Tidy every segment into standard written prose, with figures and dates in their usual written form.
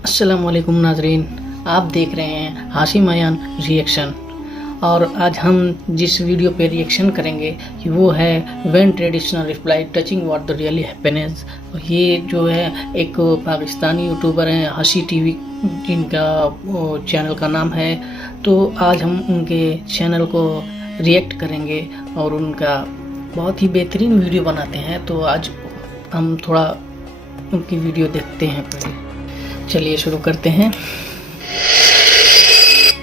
अस्सलाम वालेकुम नाजरीन, आप देख रहे हैं हाशिम अयान रिएक्शन। और आज हम जिस वीडियो पे रिएक्शन करेंगे कि वो है when traditional reply touching what the really happiness. ये जो है एक पाकिस्तानी यूट्यूबर हैं हसी टीवी, जिनका चैनल का नाम है। तो आज हम उनके चैनल को रिएक्ट करेंगे और उनका बहुत ही बेहतरीन वीडियो बनाते हैं। तो आज हम थोड़ा उनकी वीडियो देखते हैं। पहले चलिए शुरू करते हैं।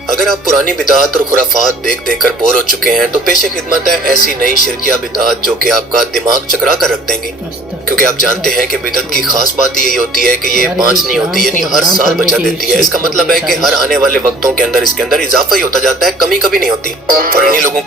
अगर आप पुरानी बिदात और खुराफात देख देख कर बोर हो चुके हैं तो पेशे खिदमत है ऐसी नई शिरकिया बिदात जो कि आपका दिमाग चकरा कर रख देंगी। क्योंकि आप जानते हैं कि बिदत की खास बात यही होती है कि ये बांझ नहीं होती, यानी हर साल बचा देती है। इसका मतलब है कि हर आने वाले वक्तों के अंदर इसके अंदर इजाफा ही होता जाता है, कमी कभी नहीं होती। और इन्हीं लोगों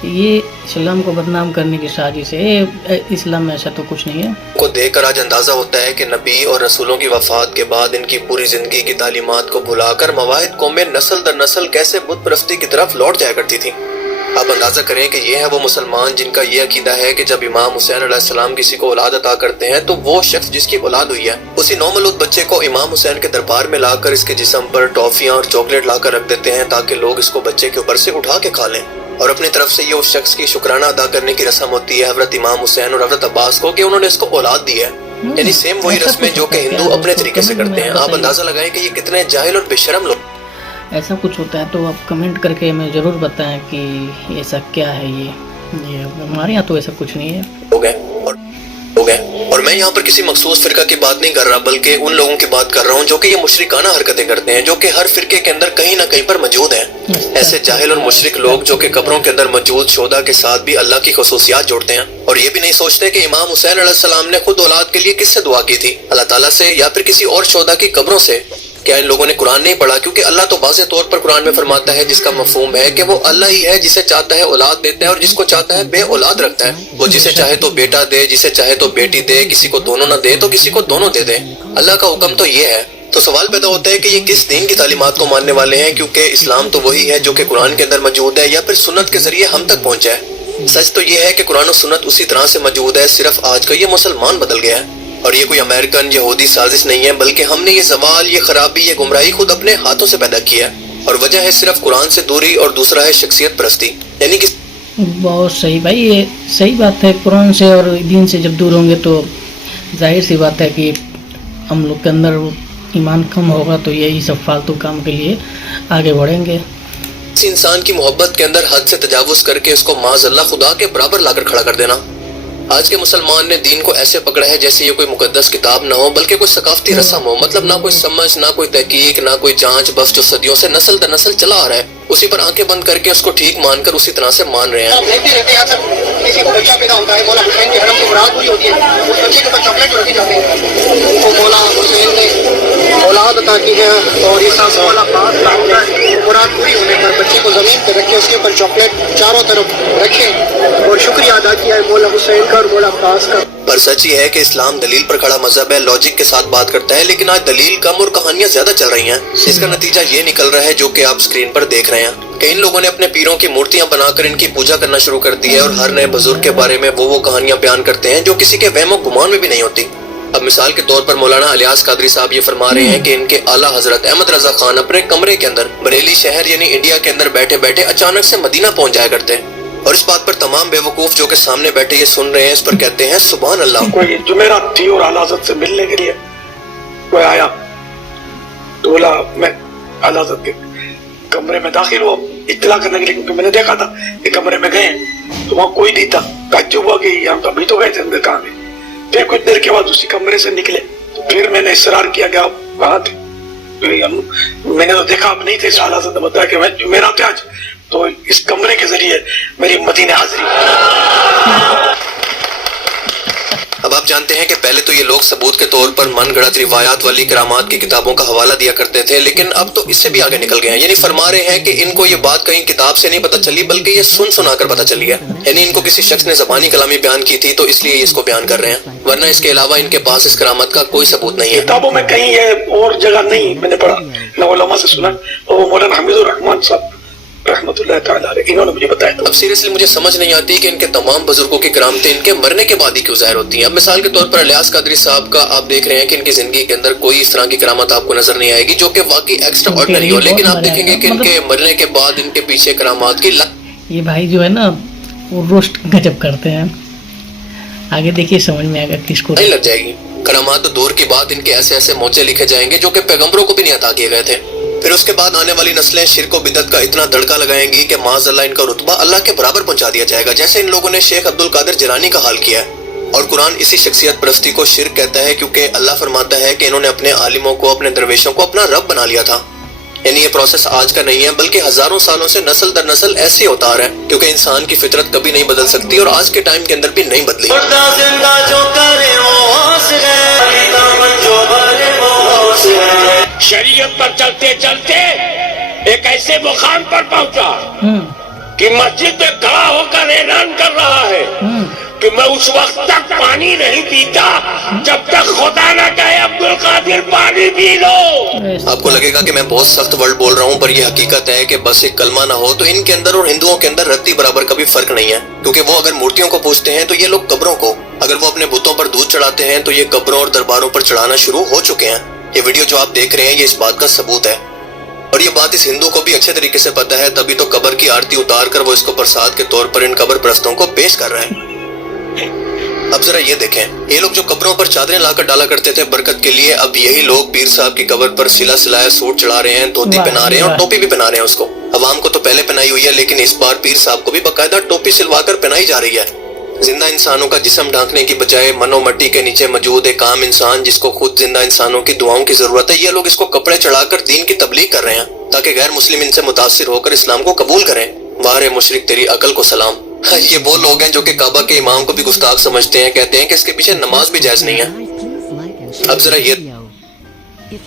ये इस्लाम को बदनाम करने की साजिश है। इस्लाम में ऐसा तो कुछ नहीं है। को देखकर आज अंदाजा होता है कि नबी और रसूलों की वफात के बाद इनकी पूरी जिंदगी की तालीमात को भुलाकर मवाहिद कौमें नस्ल दर नस्ल कैसे बुत परस्ती की तरफ लौट जाया करती थी। आप अंदाजा करें कि ये है वो मुसलमान जिनका ये अकीदा है कि जब इमाम हुसैन अलैहिस्सलाम किसी को औलाद अता करते हैं तो वो शख्स जिसकी औलाद हुई है उसी नौमौलूद बच्चे को इमाम हुसैन के दरबार में लाकर इसके जिस्म पर टॉफियां और चॉकलेट लाकर रख देते हैं ताकि लोग इसको बच्चे के ऊपर से उठा के खा लें। और अपनी तरफ से ये उस शख्स की शुक्राना अदा करने की रस्म होती है हजरत इमाम हुसैन और हजरत अब्बास को कि उन्होंने इसको औलाद दी है। यानी सेम वही रस्में जो कि हिंदू अपने तरीके से करते हैं। आप अंदाजा लगाएं कि ये कितने जाहिल और बेशरम लोग। ऐसा कुछ होता है तो आप कमेंट करके हमें ज़रूर बताएं कि ऐसा क्या है। ये हमारे यहाँ तो ऐसा कुछ नहीं है। हो गए और मैं यहाँ पर किसी मखसूस फिरका की बात नहीं कर रहा, बल्कि उन लोगों की बात कर रहा हूँ जो कि ये मुशरिकाना हरकतें करते हैं, जो कि हर फिरके के अंदर कहीं ना कहीं पर मौजूद हैं। ऐसे जाहिल और मुशरिक लोग जो कि कब्रों के अंदर मौजूद शोदा के साथ भी अल्लाह की खुसूसियात जोड़ते हैं और ये भी नहीं सोचते कि इमाम हुसैन अलैहिस्सलाम ने खुद औलाद के लिए किससे दुआ की थी, अल्लाह ताला से या फिर किसी और शोदा की कब्रों से। क्या इन लोगों ने कुरान नहीं पढ़ा? क्योंकि अल्लाह तो वाज़ेह तौर पर कुरान में फरमाता है, जिसका मफहूम है कि वो अल्लाह ही है जिसे चाहता है औलाद देता है और जिसको चाहता है बे औलाद रखता है। वो जिसे चाहे तो बेटा दे, जिसे चाहे तो बेटी दे, किसी को दोनों ना दे तो किसी को दोनों दे दे। अल्लाह का हुक्म तो ये है। तो सवाल पैदा होता है कि ये किस दीन की तालीमात को मानने वाले हैं, क्योंकि इस्लाम तो वही है जो कि कुरान के अंदर मौजूद है या फिर सुन्नत के जरिए हम तक पहुंचा है। सच तो ये है कि कुरान और सुन्नत उसी तरह से मौजूद है, सिर्फ आज का ये मुसलमान बदल गया है। और ये कोई अमेरिकन यहूदी साजिश नहीं है, बल्कि हमने ये जवाल, ये खराबी, ये गुमराही खुद अपने हाथों से पैदा किया है। और वजह है सिर्फ कुरान से दूरी और दूसरा है शख्सियत परस्ती। यानी कि बहुत सही भाई, ये सही बात है। कुरान से और दीन से जब दूर होंगे तो जाहिर सी बात है कि हम लोग के अंदर ईमान कम होगा, तो यही सब फालतू काम के लिए आगे बढ़ेंगे। इस इंसान की मोहब्बत के अंदर हद से तजावुज करके इसको माज़अल्लाह खुदा के बराबर लाकर खड़ा कर देना। आज के मुसलमान ने दीन को ऐसे पकड़ा है जैसे ये कोई मुकद्दस किताब ना हो, बल्कि कोई सकाफती रस्म हो। मतलब ना कोई समझ, ना कोई तहकीक, ना कोई जांच, बस जो सदियों से नस्ल दर नस्ल चला आ रहा है उसी पर आंखें बंद करके उसको ठीक मानकर उसी तरह से मान रहे हैं। किसी को बच्चा पैदा होता है, मौला हुसैन की हरम की मुराद पूरी होती है, उस बच्चे के ऊपर चॉकलेट रखी जाती है। वो मौला हुसैन ने औलाद अता की है और इस मौला पाक ने मुराद पूरी होने पर बच्चे को जमीन पर रखे, उसके ऊपर चॉकलेट चारों तरफ रखे और शुक्रिया अदा किया है मौला हुसैन का और मौला पास का। पर सच ये है कि इस्लाम दलील पर खड़ा मजहब है, लॉजिक के साथ बात करता है, लेकिन आज दलील कम और कहानियां ज्यादा चल रही हैं। इसका नतीजा ये निकल रहा है जो कि आप स्क्रीन पर देख रहे हैं कि इन लोगों ने अपने पीरों की मूर्तियां बनाकर इनकी पूजा करना शुरू कर दी है और हर नए बुजुर्ग के बारे में वो कहानियां बयान करते हैं जो किसी के वहमो गुमान में भी नहीं होती। अब मिसाल के तौर पर मौलाना अलियास कादरी साहब ये फरमा रहे हैं कि इनके आला हजरत अहमद रजा खान अपने कमरे के अंदर बरेली शहर यानी इंडिया के अंदर बैठे बैठे अचानक से मदीना पहुंच जाया करते हैं। और इस बात पर तमाम बेवकूफ जो कि सामने बैठे ये सुन रहे हैं, इस पर कहते हैं सुभान अल्लाह। कोई जुमेरात थी और आला हज़रत से मिलने के लिए कोई आया तो बोला मैं आला हज़रत के कमरे में दाखिल हुआ इत्तला करने के लिए, क्योंकि मैंने देखा था कि कमरे में गए तो वहाँ कोई नहीं था। ताज्जुब हुआ कि हम कभी तो गए थे, अंदर कहाँ गए। फिर कुछ देर के बाद उसी कमरे से निकले, फिर मैंने इसरार किया कि आप कहाँ थे। मैंने तो देखा आप नहीं थे। आला हज़रत ने बताया कि मैं जुमेरात आज तो इस कमरे के जरिए मेरी मदीने हाजिरी। अब आप जानते हैं कि पहले तो ये लोग सबूत के तौर पर मन गढ़ंत रिवायात वाली करामात की किताबों का हवाला दिया करते थे, लेकिन अब तो इससे भी आगे निकल गए हैं। यानी फरमा रहे हैं कि इनको ये बात कहीं किताब से नहीं पता चली, बल्कि ये सुन सुनाकर पता चली है। यानी इनको किसी शख्स ने ज़बानी कलामी बयान की थी तो इसलिए इसको बयान कर रहे हैं, वरना इसके अलावा इनके पास इस करामत का कोई सबूत नहीं है। किताबों में कहीं है और जगह नहीं मैंने पढ़ा, न उलमा से सुना। और मौलाना हमीदुर रहमान साहब रहमतुल्लाह ताला अलैह, इन्होंने मुझे बताया। अब सीरियसली मुझे समझ नहीं आती कि इनके तमाम बुजुर्गों की करामतें इनके मरने के बाद ही क्यों जाहिर होती हैं। अब मिसाल के तौर पर इलियास कादरी साहब का आप देख रहे हैं कि इनकी जिंदगी के अंदर कोई इस तरह की करामत आपको नजर नहीं आएगी जो कि वाकई एक्स्ट्रा ऑर्डिनरी हो, लेकिन आप देखेंगे कि इनके मरने के बाद इनके पीछे करामात की ये भाई जो है ना वो रोस्ट गजब करते हैं। आगे देखिए समझ में आएगा किसको नहीं लग जाएगी। करामात तो दूर की बात, इनके ऐसे ऐसे मोचे लिखे जाएंगे जो कि पैगंबरों को भी नहीं अता किए गए थे। फिर उसके बाद आने वाली नस्लें शिर्क व बिदअत का इतना तड़का लगाएंगी कि माज़अल्लाह इनका रुतबा अल्लाह के बराबर पहुंचा दिया जाएगा, जैसे इन लोगों ने शेख अब्दुल कादिर जिलानी का हाल किया है। और कुरान इसी शख्सियत परस्ती को शिर्क कहता है, क्योंकि अल्लाह फरमाता है कि इन्होंने अपने आलिमों को, अपने दरवेशों को अपना रब बना लिया था। यानी ये प्रोसेस आज का नहीं है, बल्कि हजारों सालों से नस्ल दर नस्ल ऐसे होता आ रहा है, क्योंकि इंसान की फितरत कभी नहीं बदल सकती और आज के टाइम के अंदर भी नहीं बदली। शरीयत पर चलते चलते एक ऐसे मुकाम पर पहुंचा कि मस्जिद में खड़ा होकर ऐलान कर रहा है कि मैं उस वक्त तक पानी नहीं पीता जब तक खुदा न कहे अब्दुल कादिर पानी पी लो। आपको लगेगा कि मैं बहुत सख्त वर्ड बोल रहा हूँ, पर यह हकीकत है कि बस एक कलमा ना हो तो इनके अंदर और हिंदुओं के अंदर रत्ती बराबर का भी फर्क नहीं है। क्योंकि वो अगर मूर्तियों को पूजते हैं तो ये लोग कब्रों को, अगर वो अपने बुतों पर दूध चढ़ाते हैं तो ये कब्रों और दरबारों पर चढ़ाना शुरू हो चुके हैं। ये वीडियो जो आप देख रहे हैं ये इस बात का सबूत है, और ये बात इस हिंदू को भी अच्छे तरीके से पता है, तभी तो कब्र की आरती उतार कर वो इसको प्रसाद के तौर पर इन कब्र परस्तों को पेश कर रहे हैं। अब जरा ये देखें, ये लोग जो कब्रों पर चादरें लाकर डाला करते थे बरकत के लिए, अब यही लोग पीर साहब की कब्र पर सिला सिलाया सूट चढ़ा रहे हैं, धोती पहना रहे हैं और टोपी भी पहना रहे हैं उसको। अवाम को तो पहले पहनाई हुई है, लेकिन इस बार पीर साहब को भी बाकायदा टोपी सिलवा कर पहनाई जा रही है। जिंदा इंसानों का जिस्म ढांकने की बजाय मनो मट्टी के नीचे मौजूद एक आम इंसान जिसको खुद जिंदा इंसानों की दुआओं की जरूरत है, ये लोग इसको कपड़े चढ़ाकर दीन की तबलीग कर रहे हैं ताकि गैर मुस्लिम इनसे मुतासिर होकर इस्लाम को कबूल करें। वाह रे मुशरिक, तेरी अकल को सलाम। ये वो लोग हैं जो कि काबा के इमाम को भी गुस्ताख समझते हैं, कहते हैं कि इसके पीछे नमाज भी जायज नहीं है। अब जरा ये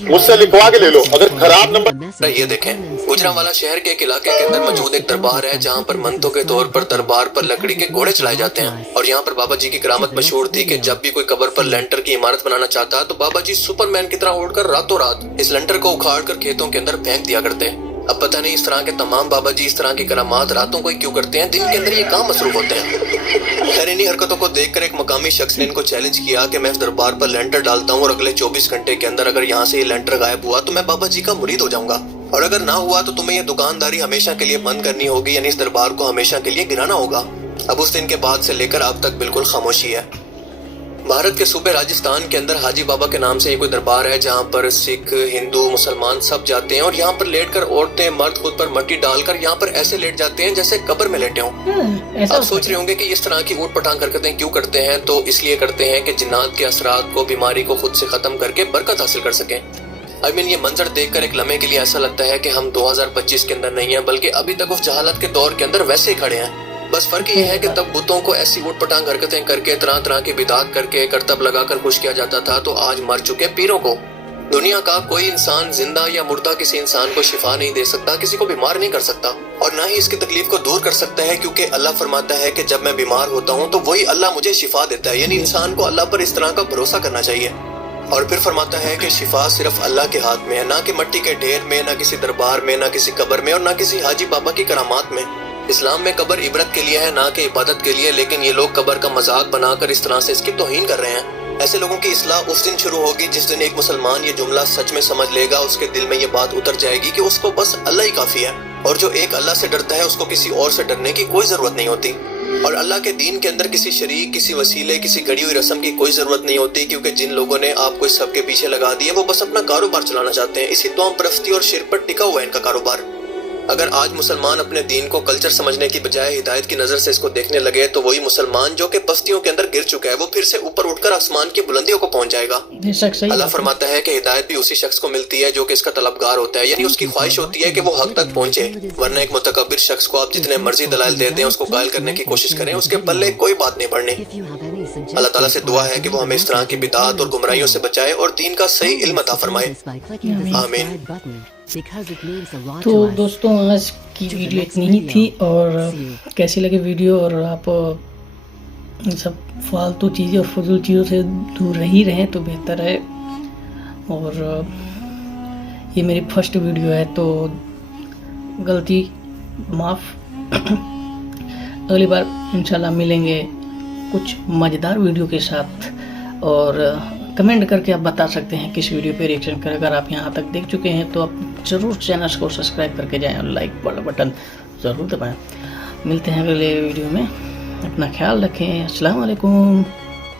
मुझसे लिखवा के ले लो, अगर खराब नंबर। ये देखें, गुजरांवाला शहर के एक इलाके के अंदर मौजूद एक दरबार है जहाँ पर मंतों के तौर पर दरबार पर लकड़ी के घोड़े चलाए जाते हैं। और यहाँ पर बाबा जी की करामत मशहूर थी कि जब भी कोई कब्र पर लेंटर की इमारत बनाना चाहता तो बाबा जी सुपरमैन की तरह उड़कर रातों रात इस लेंटर को उखाड़ कर खेतों के अंदर फेंक दिया करते। अब पता नहीं इस तरह के तमाम बाबा जी इस तरह की करामात रातों को ही क्यों करते हैं, दिन के अंदर ये काम मसरूफ होते हैं। खैर इन्हीं हरकतों को देखकर एक मकामी शख्स ने इनको चैलेंज किया कि मैं इस दरबार पर लेंटर डालता हूँ और अगले 24 घंटे के अंदर अगर यहाँ से ये लेंटर गायब हुआ तो मैं बाबा जी का मुरीद हो जाऊंगा, और अगर ना हुआ तो तुम्हें ये दुकानदारी हमेशा के लिए बंद करनी होगी, यानी इस दरबार को हमेशा के लिए गिराना होगा। अब उस दिन के बाद से लेकर अब तक बिल्कुल खामोशी है। भारत के सूबे राजस्थान के अंदर हाजी बाबा के नाम से ये कोई दरबार है जहाँ पर सिख, हिंदू, मुसलमान सब जाते हैं और यहाँ पर लेटकर औरतें मर्द खुद पर मट्टी डालकर यहाँ पर ऐसे लेट जाते हैं जैसे कब्र में लेटे हों। आप सोच रहे होंगे कि इस तरह की ऊट पटांग हरकतें क्यों करते हैं, तो इसलिए करते हैं कि जिन्नात के असरात को, बीमारी को खुद से खत्म करके बरकत हासिल कर सकें। आई मीन ये मंजर देखकर एक लम्हे के लिए ऐसा लगता है कि हम 2025 के अंदर नहीं है, बल्कि अभी तक उस जहालत के दौर के अंदर वैसे ही खड़े हैं। बस फर्क ये है कि तब बुतों को ऐसी उठ पटांग हरकतें करके, तरह तरह की बिदात करके, करतब लगाकर खुश किया जाता था, तो आज मर चुके पीरों को दुनिया का कोई इंसान, जिंदा या मुर्दा, किसी इंसान को शिफा नहीं दे सकता, किसी को बीमार नहीं कर सकता और ना ही इसकी तकलीफ को दूर कर सकता है, क्योंकि अल्लाह फरमाता है कि जब मैं बीमार होता हूँ तो वही अल्लाह मुझे शिफा देता है। यानी इंसान को अल्लाह पर इस तरह का भरोसा करना चाहिए। और फिर फरमाता है कि शिफा सिर्फ अल्लाह के हाथ में है, ना कि मट्टी के ढेर में, ना किसी दरबार में, ना किसी कब्र में और ना किसी हाजी बाबा की करामात में। इस्लाम में कब्र इबरत के लिए है, ना कि इबादत के लिए, लेकिन ये लोग कब्र का मजाक बनाकर इस तरह से इसकी तौहीन कर रहे हैं। ऐसे लोगों की इस्लाह उस दिन शुरू होगी जिस दिन एक मुसलमान ये जुमला सच में समझ लेगा, उसके दिल में ये बात उतर जाएगी कि उसको बस अल्लाह ही काफी है, और जो एक अल्लाह से डरता है उसको किसी और से डरने की कोई जरूरत नहीं होती। और अल्लाह के दीन के अंदर किसी शरीक, किसी वसीले, किसी गड़ी हुई रस्म की कोई जरूरत नहीं होती, क्योंकि जिन लोगों ने आपको इस सब के पीछे लगा दिए वो बस अपना कारोबार चलाना चाहते हैं। इसी तौम परस्ती और शिर्क पर टिका हुआ है इनका कारोबार। अगर आज मुसलमान अपने दीन को कल्चर समझने की बजाय हिदायत की नजर से इसको देखने लगे तो वही मुसलमान जो कि बस्तियों के अंदर गिर चुका है वो फिर से ऊपर उठकर आसमान की बुलंदियों को पहुंच जाएगा। अल्लाह फरमाता है कि हिदायत भी उसी शख्स को मिलती है जो कि इसका तलबगार होता है, यानी उसकी ख्वाहिश होती है कि वो हक तक पहुंचे, वरना एक मुतकब्बिर शख्स को आप जितने मर्जी दलाइल देते हैं, उसको कायल करने की कोशिश करें, उसके पल्ले कोई बात नहीं पड़नी। अल्लाह ताला से दुआ है कि वो हमें इस तरह की बिदात और गुमराहियों से बचाए और दीन का सही इल्म अता फरमाए। आमीन। तो दोस्तों आज की वीडियो इतनी ही थी, और कैसी लगे वीडियो, और आप सब फालतू चीज़ें और फजूल चीज़ों से दूर ही रहें तो बेहतर है। और ये मेरी फर्स्ट वीडियो है तो गलती माफ़। अगली बार इंशाल्लाह मिलेंगे कुछ मज़ेदार वीडियो के साथ, और कमेंट करके आप बता सकते हैं किस वीडियो पे रिएक्शन करें। अगर आप यहाँ तक देख चुके हैं तो आप ज़रूर चैनल को सब्सक्राइब करके जाएं और लाइक वाला बटन ज़रूर दबाएं। मिलते हैं अगले वीडियो में, अपना ख्याल रखें। अस्सलाम वालेकुम।